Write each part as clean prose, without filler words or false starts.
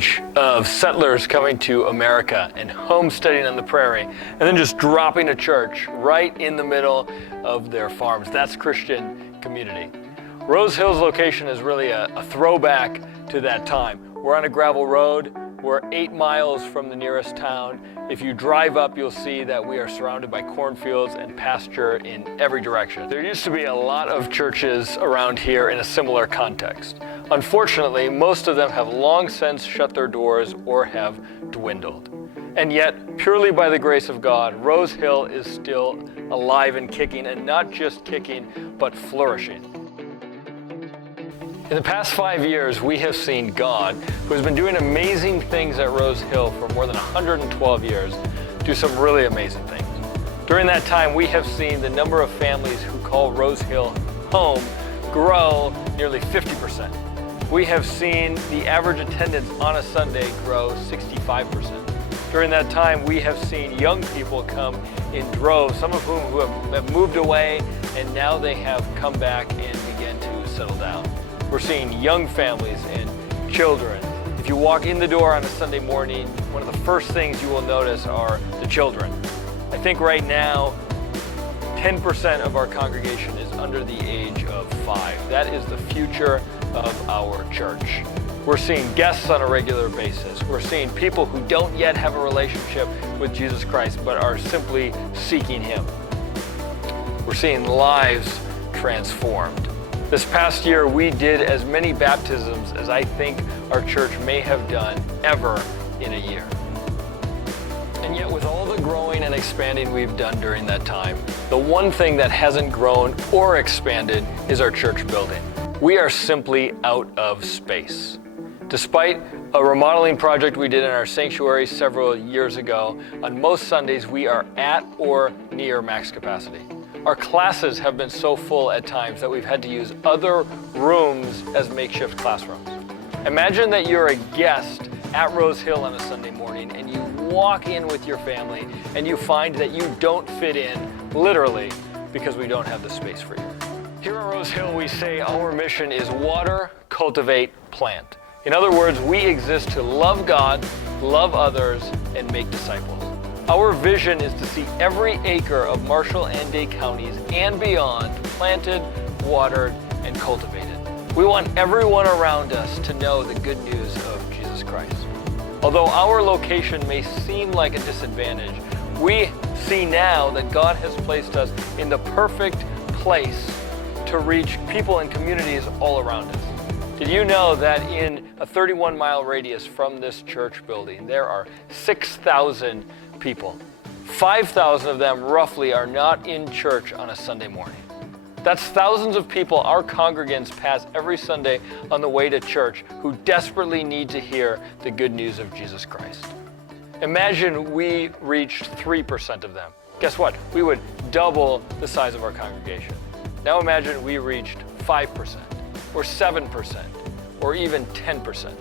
image of settlers coming to America and homesteading on the prairie, and then just dropping a church right in the middle of their farms. That's Christian community. Rose Hill's location is really a throwback to that time. We're on a gravel road. We're 8 miles from the nearest town. If you drive up, you'll see that we are surrounded by cornfields and pasture in every direction. There used to be a lot of churches around here in a similar context. Unfortunately, most of them have long since shut their doors or have dwindled. And yet, purely by the grace of God, Rose Hill is still alive and kicking, and not just kicking, but flourishing. In the past 5 years, we have seen God, who has been doing amazing things at Rose Hill for more than 112 years, do some really amazing things. During that time, we have seen the number of families who call Rose Hill home grow nearly 50%. We have seen the average attendance on a Sunday grow 65%. During that time, we have seen young people come in droves, some of whom have moved away, and now they have come back and begin to settle down. We're seeing young families and children. If you walk in the door on a Sunday morning, one of the first things you will notice are the children. I think right now, 10% of our congregation is under the age of 5. That is the future of our church. We're seeing guests on a regular basis. We're seeing people who don't yet have a relationship with Jesus Christ, but are simply seeking Him. We're seeing lives transformed. This past year, we did as many baptisms as I think our church may have done ever in a year. And yet, with all the growing and expanding we've done during that time, the one thing that hasn't grown or expanded is our church building. We are simply out of space. Despite a remodeling project we did in our sanctuary several years ago, on most Sundays we are at or near max capacity. Our classes have been so full at times that we've had to use other rooms as makeshift classrooms. Imagine that you're a guest at Rose Hill on a Sunday morning and you walk in with your family and you find that you don't fit in, literally, because we don't have the space for you. Here at Rose Hill, we say our mission is water, cultivate, plant. In other words, we exist to love God, love others, and make disciples. Our vision is to see every acre of Marshall and Dade counties and beyond planted, watered, and cultivated. We want everyone around us to know the good news of Jesus Christ. Although our location may seem like a disadvantage, we see now that God has placed us in the perfect place to reach people and communities all around us. Did you know that in a 31-mile radius from this church building, there are 6,000 people? 5,000 of them roughly are not in church on a Sunday morning. That's thousands of people our congregants pass every Sunday on the way to church who desperately need to hear the good news of Jesus Christ. Imagine we reached 3% of them. Guess what? We would double the size of our congregation. Now imagine we reached 5%, or 7%, or even 10%.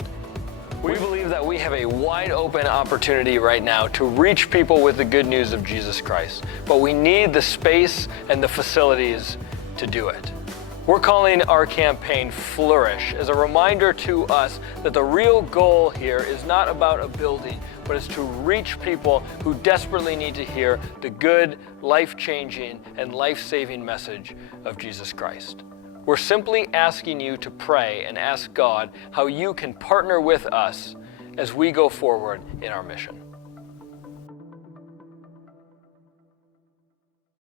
We believe that we have a wide open opportunity right now to reach people with the good news of Jesus Christ, but we need the space and the facilities to do it. We're calling our campaign Flourish as a reminder to us that the real goal here is not about a building, but is to reach people who desperately need to hear the good, life-changing, and life-saving message of Jesus Christ. We're simply asking you to pray and ask God how you can partner with us as we go forward in our mission.